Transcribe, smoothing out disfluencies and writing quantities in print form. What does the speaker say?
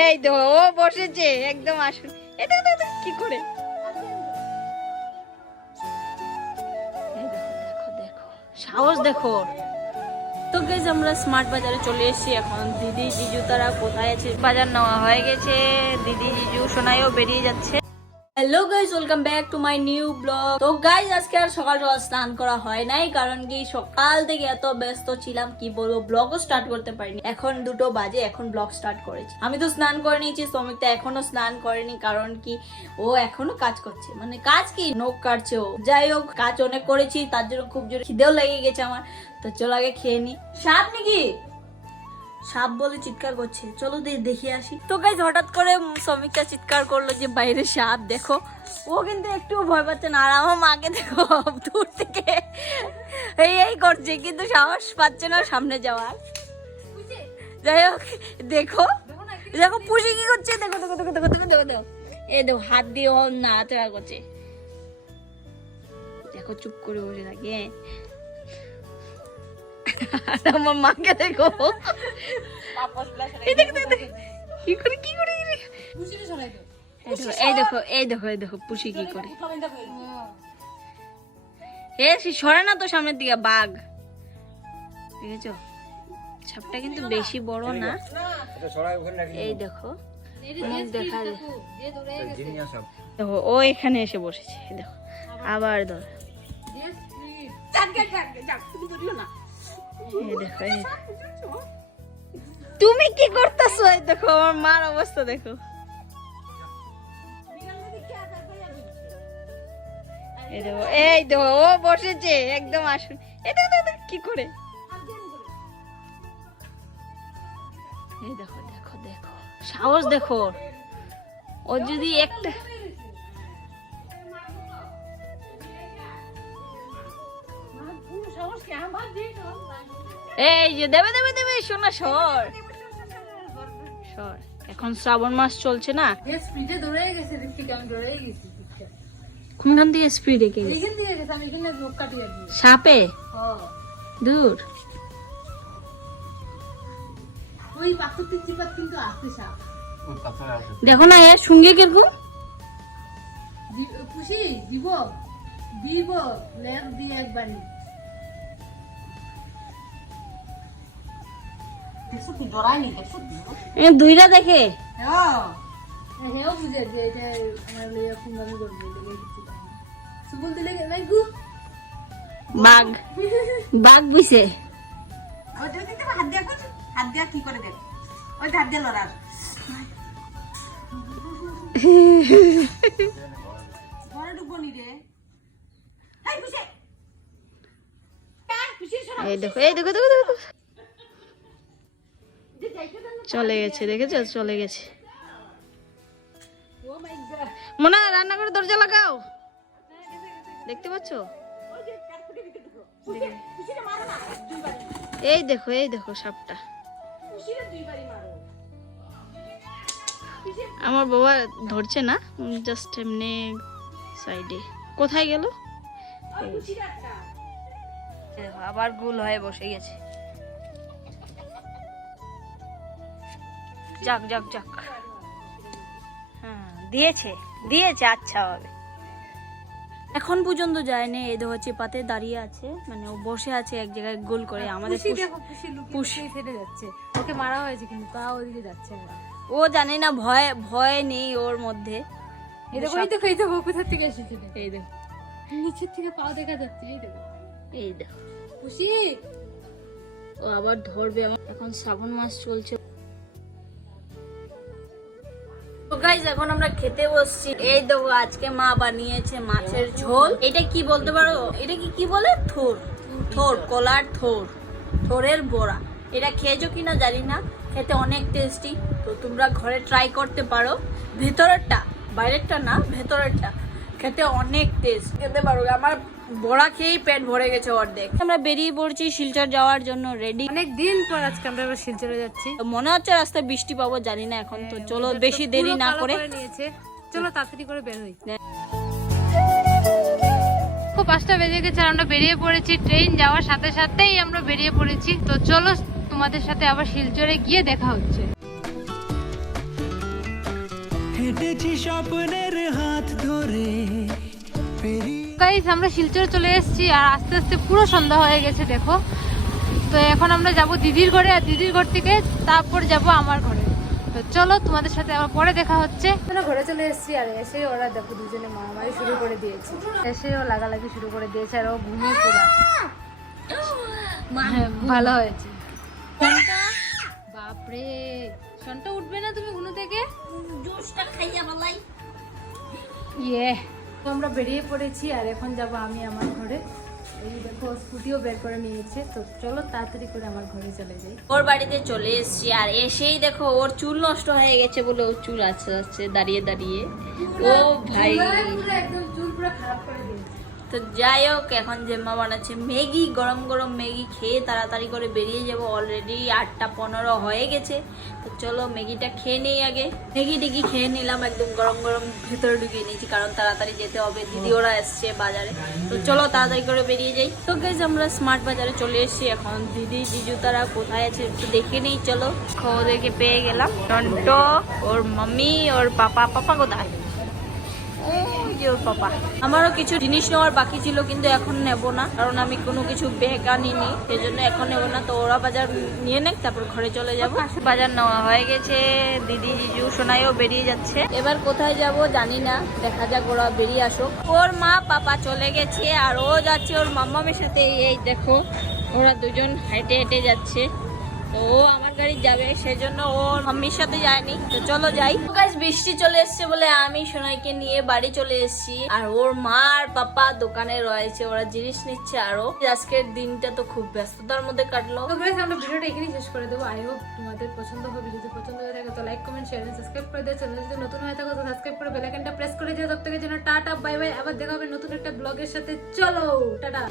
এই তো ও বসেছে একদম। আসুন এটা কি করে, দেখো দেখো সাহস দেখো। তো গাইস আমরা স্মার্ট বাজারে চলে এসেছি। এখন দিদি জিজু তারা কোথায় আছে, বাজার নেওয়া হয়ে গেছে, দিদি জিজু সোনাইও বেরিয়ে যাচ্ছে। Hello guys, welcome back to my new blog. তো গাইস আজকে আর সকাল সকাল স্নান করা হয় নাই, কারণ কি সকাল থেকে এত ব্যস্ত ছিলাম কি বলবো, ব্লগও স্টার্ট করতে পারিনি। এখন 2টো বাজে, এখন ব্লগ স্টার্ট করেছি। আমি তো স্নান করে নিয়েছি, শ্রমিক তো এখনো স্নান করেনি, কারণ কি ও এখনো কাজ করছে, মানে কাজ কি নখ কাটছে ও। যাই হোক, কাজ অনেক করেছি, তার জন্য খুব জোরে খিদেও লেগে গেছে আমার। তো চলো আগে খেয়ে নি। সাপ নাকি, সাপ বলে চিৎকার করছে, চলো দেখে আসি। তো গাইজ হঠাৎ করে শ্রমিকটা চিৎকার করলো যে বাইরে সাপ, দেখো ও কিন্তু একটু ভয় পাচ্ছে না। আর আমার মাকে দেখো দূর থেকে এই করছে, কিন্তু সাহস পাচ্ছে না সামনে যাওয়ার। যাই হোক দেখো দেখো পুষি কি করছে, দেখো দেখো দেখো দেখো দেখো দেখো দেখো এই দেখো হাত দিয়ে ও নাড়াচাড়া করছে। দেখো চুপ করে বসে থাকে। আমার মাকে দেখো এই দেখো পুষি কি করে। সরে না তো সামনের দিকে, বাঘ দেখেছো, সাপটা কিন্তু বেশি বড় না। এই দেখো দেখা দেখো ও এখানে এসে বসেছে, দেখো আবার ধর। তুমি কি করতেছো? দেখো আমার মার অবস্থা দেখো। এই দেখো ও বসেছে একদম। আসুন এটা কি করে, এই দেখো দেখো দেখো সাহস দেখো। ও যদি একটা এই যে দেবে দেবে দেবে শোনা সর সর। এখন শ্রাবণ মাস চলছে না, স্পিডে দৌড়ে গেছে, দেখছি আমি দৌড়ে গেছি। কোনখান থেকে স্পিডে কে এইখান থেকে গেছে, আমি এখানে লোক কাটিয়ে দিই। সাপে দূর ওই পাথরটি চিপাত কিন্তু আসছে সাপ। দেখো না এর সঙ্গে কিরকম খুশি দিব দিব লেগ দিয়ে একবারই। দুইটা দেখে হেও বুঝে যে এটা আমার লইয়া কুঙ্গামি করবে, সুবল দিলে নাই গু বাঘ বাঘ বুঝছে। ওই দেখতে হাত দিয়া কর, হাত দিয়া কি করে দেখ, ওই হাত দিয়া লড়ার বড় ডুবনি রে। এই বুঝে এই দেখো এই দেখো দেখো দেখো চলে গেছে, দেখেছো চলে গেছে। মোনা রান্না করে দরজা লাগাও, দেখতে পাচ্ছ? এই দেখো সাপটা। আমার বাবা ধরছে না, জাস্ট এমনি সাইডে। কোথায় গেল? আবার গোল হয়ে বসে গেছে। যাক যাক যাক, হ্যাঁ দিয়েছে দিয়েছে, আচ্ছা হবে। এখন পর্যন্ত যায়নি, এই দেখো চেপাতে দাঁড়িয়ে আছে, মানে ও বসে আছে এক জায়গায় গোল করে। আমাদের পুষি ফেটে যাচ্ছে, ওকে মারা হয়েছে কিন্তু তাও ওইদিকে যাচ্ছে না। ও জানি না, ভয় ভয় নেই ওর মধ্যে। এই দেখো এই দেখো এই দেখো কোথা থেকে এসেছে, এই দেখো নিচের থেকে পা দেখা যাচ্ছে। এই দেখো এই দেখো পুষি, ও আবার ধরবে। এখন শ্রাবণ মাস চলছে। তো গাইস এখন আমরা খেতে বসছি। এই দেখো আজকে মা বানিয়েছে মাছের ঝোল। এটা কি বলতে পারো, এটা কি বলে? থোর, থোর কলার থোর, থোরের বড়া। এটা খেয়েছো কিনা জানি না, খেতে অনেক টেস্টি। তো তোমরা ঘরে ট্রাই করতে পারো। ভেতরেরটা, বাইরেরটা না, ভেতরেরটা খেতে অনেক টেস্ট, খেতে পারো। আমার বড়া খেয়েই পেট ভরে গেছে অর্ধেক। আমরা বেরিয়ে পড়ছি শিলচর যাওয়ার জন্য, রেডি। অনেক দিন পর আজকে আমরা শিলচরে যাচ্ছি। মনে হচ্ছে রাস্তায় বৃষ্টি পাবো, জানি না এখন। তো চলো বেশি দেরি না করে, চলো তাড়াতাড়ি করে বের হই। 5টা বেজে গেছে, আমরা বেরিয়ে পড়েছি। ট্রেন যাওয়ার সাথে সাথেই আমরা বেরিয়ে পড়েছি। তো চলো তোমাদের সাথে আবার শিলচরে গিয়ে দেখা হচ্ছে। হেঁটেছি স্বপ্নের হাত ধরে গাইস আমরা শিলচর চলে এসেছি আর আস্তে আস্তে পুরো সন্ধ্যা হয়ে গেছে দেখো। তো এখন আমরা যাব দিদির ঘরে, আর দিদির ঘর থেকে তারপর যাব আমার ঘরে। তো চলো তোমাদের সাথে আবার পরে দেখা হচ্ছে। আমরা ঘরে চলে এসেছি আর এসে ওরা দেখো দুজনে মারামারি শুরু করে দিয়েছে, এসেও লাগালাগি শুরু করে দিয়েছে আর ও ঘুমিয়ে পুরা। হ্যাঁ, ভালো হয়েছে। বাপরে সন্টা উঠবে না তুমি ঘুম থেকে? জুসটা খাইয়া বলাই। ইয়ে তো আমরা বেরিয়ে পড়েছি আর এখন যাব আমি আমার ঘরে। এই দেখো স্কুটিও বের করে নিয়েছে। তো চলো তাড়াতাড়ি করে আমার ঘরে চলে যাই। ওর বাড়িতে চলে এসেছি আর এসেই দেখো ওর চুল নষ্ট হয়ে গেছে বলে ওর চুল আছে দাঁড়িয়ে দাঁড়িয়ে। ও ভাই একদম চুল পুরো খারাপ করে দিয়েছে। তো যাই হোক, এখন জেম্মা বানাচ্ছে ম্যাগি, গরম গরম ম্যাগি খেয়ে তাড়াতাড়ি করে বেরিয়ে যাব। অলরেডি 8:15 হয়ে গেছে। তো চলো ম্যাগিটা খেয়ে নেই আগে। ম্যাগি টেগি খেয়ে নিলাম, একদম গরম গরম ভেতরে ঢুকিয়ে নিয়েছি কারণ তাড়াতাড়ি যেতে হবে, দিদি ওরা এসছে বাজারে। তো চলো তাড়াতাড়ি করে বেরিয়ে যাই। তো গাইস আমরা স্মার্ট বাজারে চলে এসেছি। এখন দিদি জিজু তারা কোথায় আছে একটু দেখে নেই চলো। ওদেরকে পেয়ে গেলাম, টন্টো, ওর মাম্মি, ওর পাপা। পাপা কোথায়? ওর পাপা। আমারও কিছু জিনিস নেওয়ার বাকি ছিল কিন্তু এখন নেব না কারণ আমি কোনো কিছু ব্যাগ আনিনি, সেই জন্য এখন নেব না। তো ওরা বাজার নিয়ে নেক, তারপর ঘরে চলে যাব। বাজার নেওয়া হয়ে গেছে, দিদি জিজু সোনাইও বেরিয়ে যাচ্ছে। এবার কোথায় যাব জানি না, দেখা যাক, ওরা বেরিয়ে আসুক। ওর মা পাপা চলে গেছে আর ও যাচ্ছে ওর মাম্মামের সাথে। এই দেখো ওরা দুজন হেঁটে হেঁটে যাচ্ছে। তো ও আমার গাড়ি যাবে, সেজন্য ওর মাম্মির সাথে যায়নি। তো চলো যাই। গাইস বৃষ্টি চলে এসছে বলে আমি সোনাইকে নিয়ে বাড়ি চলে এসেছি আর ওর মা আর পাপা দোকানে রয়েছে, ওরা জিনিস নিচ্ছে। আরো আজকের দিনটা তো খুব ব্যস্ততার মধ্যে কাটলো। তো গাইস আমরা ভিডিওটা এখানেই শেষ করে দেবো। আই হোপ তোমাদের পছন্দ হবে। যদি পছন্দ হয়ে থাকে তো লাইক কমেন্ট শেয়ার সাবস্ক্রাইব করে দিও। চ্যানেল যদি নতুন হয়ে থাকো তো সাবস্ক্রাইব করে বেল আইকনটা প্রেস করে দিও। তব থেকে যেন টাটা বাই বাই। আবার দেখা হবে নতুন একটা ব্লগের সাথে। চলো টাটা।